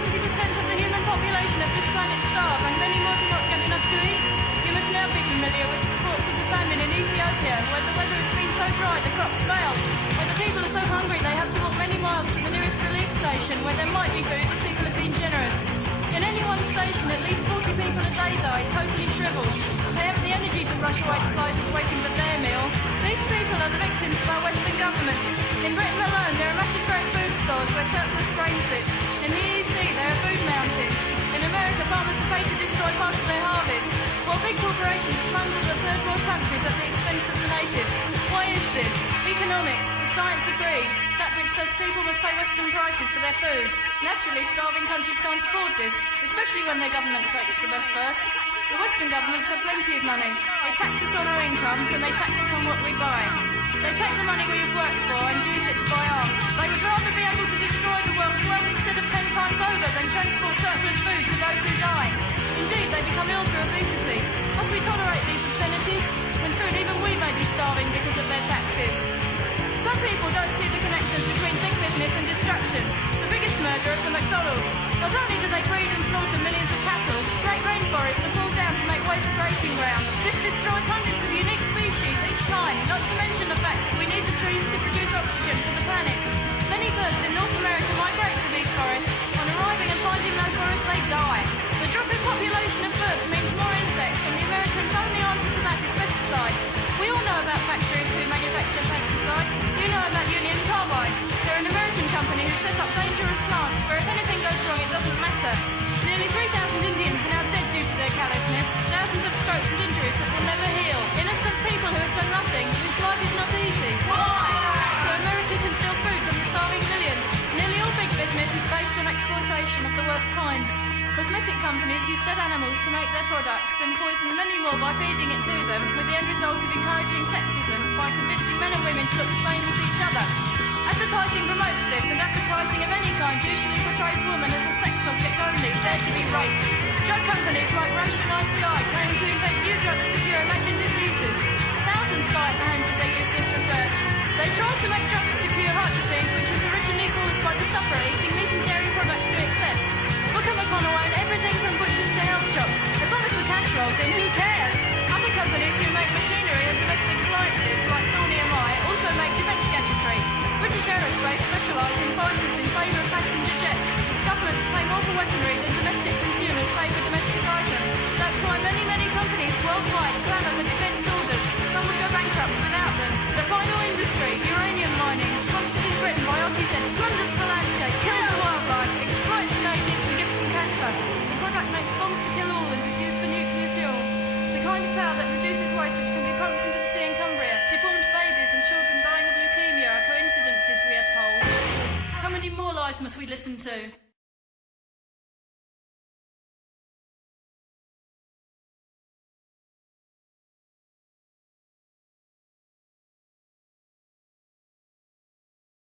70% of the human population of this planet starve and many more do not get enough to eat, you must now be familiar with reports of the famine in Ethiopia, where the weather has been so dry the crops fail, where the people are so hungry they have to walk many miles to the nearest relief station where there might be food if people have been generous. In any one station, at least 40 people a day die, totally shriveled. They haven't the energy to brush away the flies with waiting for their meal. These people are the victims of our Western governments. In Britain alone, there are massive great food stores where surplus grain sits. In the EC, there are food mountains. In America, farmers are paid to destroy part of their harvest, while big corporations plunder the third world countries at the expense of the natives. Why is this? Economics, the science of greed, that which says people must pay Western prices for their food. Naturally, starving countries can't afford this, especially when their government takes the best first. The Western governments have plenty of money. They tax us on our income, and they tax us on what we buy. They take the money we've worked for and use it to buy arms. They would rather be able to destroy the world 12 instead of 10 times over than transport surplus food to those who die. Indeed, they become ill through obesity. Must we tolerate these obscenities, when soon even we may be starving because of their taxes? Some people don't see the connections between big business and destruction. The biggest murderers are McDonald's. Not only do they breed and slaughter millions of cattle, great rainforests are pulled down to make way for grazing ground. This destroys hundreds of unique species each time, not to mention the fact that we need the trees to produce oxygen for the planet. Many birds in North America migrate to these forests. On arriving and finding no forest, they die. The drop in population of birds means more insects, and the Americans' only answer to that is pesticide. We all know about factories who manufacture pesticide. You know about Union Carbide. They're an American company who set up dangerous plants where if anything goes wrong it doesn't matter. Nearly 3,000 Indians are now dead due to their callousness. Thousands of strokes and injuries that will never heal. Innocent people who have done nothing, whose life is not easy. Why? So America can steal food from the starving millions. Nearly all big business is based on exploitation of the worst kinds. Cosmetic companies use dead animals to make their products, then poison many more by feeding it to them, with the end result of encouraging sexism by convincing men and women to look the same as each other. Advertising promotes this, and advertising of any kind usually portrays women as a sex object only, there to be raped. Drug companies like Roche and ICI claim to invent new drugs to cure imagined diseases. Thousands die at the hands of their useless research. They tried to make drugs to cure heart disease, which was originally caused by the sufferer eating meat and dairy products to excess. Look at McConnell own everything from butchers to health shops. As long as the cash rolls in, who cares? Other companies who make machinery and domestic appliances, like Thorny and I, also make defence gadgetry. British Aerospace specialise in fighters in favour of passenger jets. Governments pay more for weaponry than domestic consumers pay for domestic items. That's why many companies worldwide clamour for defence orders. Some would go bankrupt without them. The final industry, uranium mining, sponsored in Britain by Artisan, plunders the landscape, kills the wildlife, exploits the natives and gives them cancer. The product makes bombs to kill all and is used for nuclear fuel. The kind of power that produces waste which can be pumped into the sea in Cumbria. Deformed babies and children dying of leukemia are coincidences, we are told. How many more lies must we listen to?